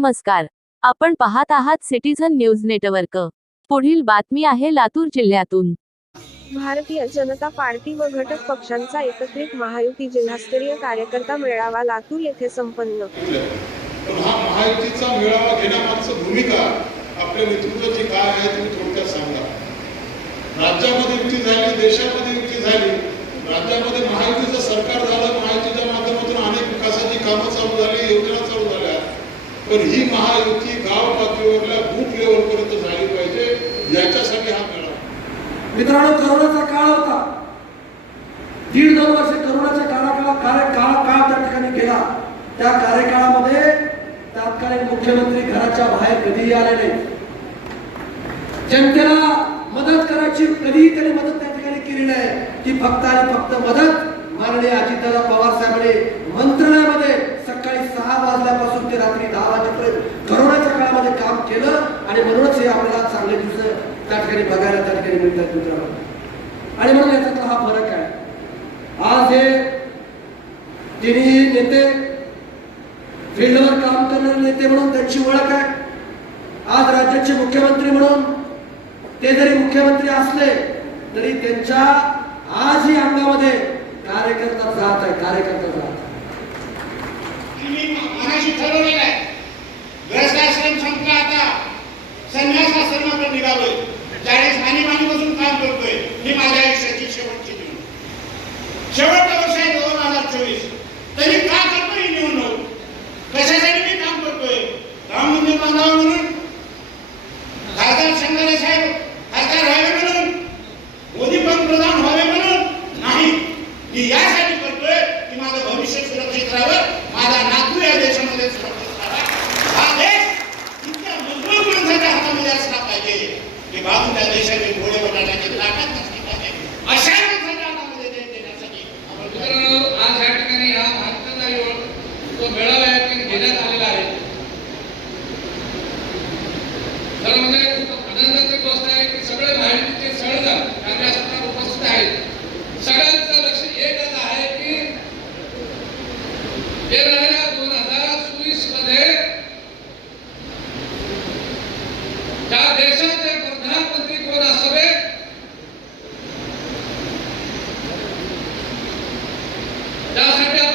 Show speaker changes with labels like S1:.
S1: नमस्कार. आपण पाहत आहात सिटीझन न्यूज नेटवर्क. पुढील बातमी आहे लातूर जिल्ह्यातून.
S2: भारतीय जनता पार्टी व घटक पक्षांचा एकत्रित महायुती जिल्हास्तरीय कार्यकर्ता मेळावा लातूर येथे संपन्न.
S3: हा महायुतीचा मेळावा घेण्यामागचं भूमिका आपल्या नेतृत्वाची काय आहे तुम्ही थोडक्यात सांगा. राज्यामध्ये युती झाली देशामध्ये युती झाली. राज्यामध्ये महायुतीचं सरकार झालं महायुतीच्या माध्यमातून अनेक विकासाची कामं चालू झाली योजना पण ही महायुती गाव पातळीवरल्या बूथ लेवलपर्यंत झाली पाहिजे याच्यासाठी हा मेळावा.
S4: मित्रांनो करोनाचा काळ होता. दीड दोन वर्ष करोनाच्या काळाकाळा कार्य काळ काळ त्या ठिकाणी गेला. त्या कार्यकाळामध्ये तात्कालीन मुख्यमंत्री घराच्या बाहेर कधीही आले नाही जनतेला मदत करायची कधीही त्यांनी मदत त्या ठिकाणी केली नाही. ती फक्त आणि फक्त मदत माननीय अजितदादा पवार साहेबांनी मंत्रालयामध्ये सकाळी सहा वाजल्यापासून ते रात्री दहा वाजेपर्यंत करोनाच्या काळामध्ये काम केलं आणि म्हणूनच हे आपल्याला चांगले दिवस त्या ठिकाणी बघायला त्या ठिकाणी मिळतात मित्रांनो. आणि म्हणून याच्यातला हा फरक आहे. आज हे तिन्ही नेते फील्डवर काम करणारे नेते म्हणून त्यांची ओळख आहे. आज राज्याचे मुख्यमंत्री म्हणून ते जरी मुख्यमंत्री असले तरी त्यांच्या आजही अंगामध्ये कार्यकर्ता जात आहे कार्यकर्ता जात आहे.
S5: मी मनाशी ठरवलेलं आहे. गृहस्थाश्रम संपला आता. संन्यास आश्रमाकडे निघालोय. त्यावेळेस आणि बसून काम करतोय. ही माझ्या आयुष्याची शेवटची निवडणूक शेवटचं वर्ष आहे दोन हजार चोवीस. तरी का करतोय ही निवडणूक? कशासाठी मी काम करतोय? राम मंदिर बांधावं म्हणून? खासदार शंकरे साहेब खासदार व्हावे म्हणून? मोदी पंतप्रधान व्हावे म्हणून? नाही. मी यासाठी करतोय की माझं भविष्य सुरक्षित राहावं. माझा नातू या देशामध्ये हा देश इतक्या मजबूत माणसाच्या हातामध्ये असला पाहिजे की बाबू त्या देशाचे घोडे बनवण्याची ताकद नसली पाहिजे अशा माणसाच्या हातामध्ये देश देण्यासाठी
S6: आज या ठिकाणी हा भारताचा योग तो मेळावा या ठिकाणी घेण्यात आलेला आहे. खरं म्हणजे खूप आनंदाची गोष्ट आहे की सगळे माहितीचे सहजन उपस्थित आहेत. Dá